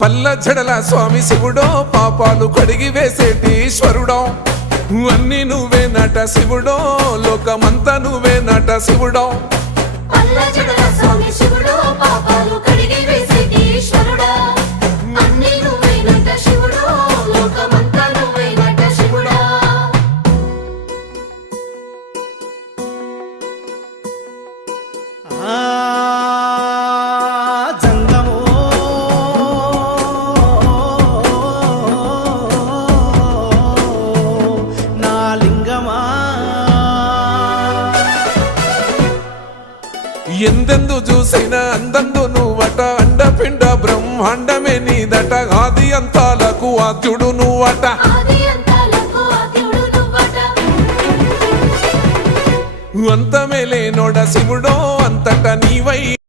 పల్ల జడల స్వామి శివుడో పాపాలు కడిగి వేసేటి ఈశ్వరుడో అన్ని నువ్వే నట శివుడో లోకమంతా నువ్వే నట శివుడో పల్ల జడల స్వామి శివుడో పాపాలు కడిగి వేసేటి ఈశ్వరుడా అన్ని నువ్వే నట శివుడో లోకమంతా నువ్వే నట శివుడా ఎందెందు చూసిన అందందు నువ్వట అండపిండ బ్రహ్మాండమే నీదట ఆది అంతాలకు ఆద్యుడు నువ్వట అంతమే లేనోడ శివుడో అంతట నీవై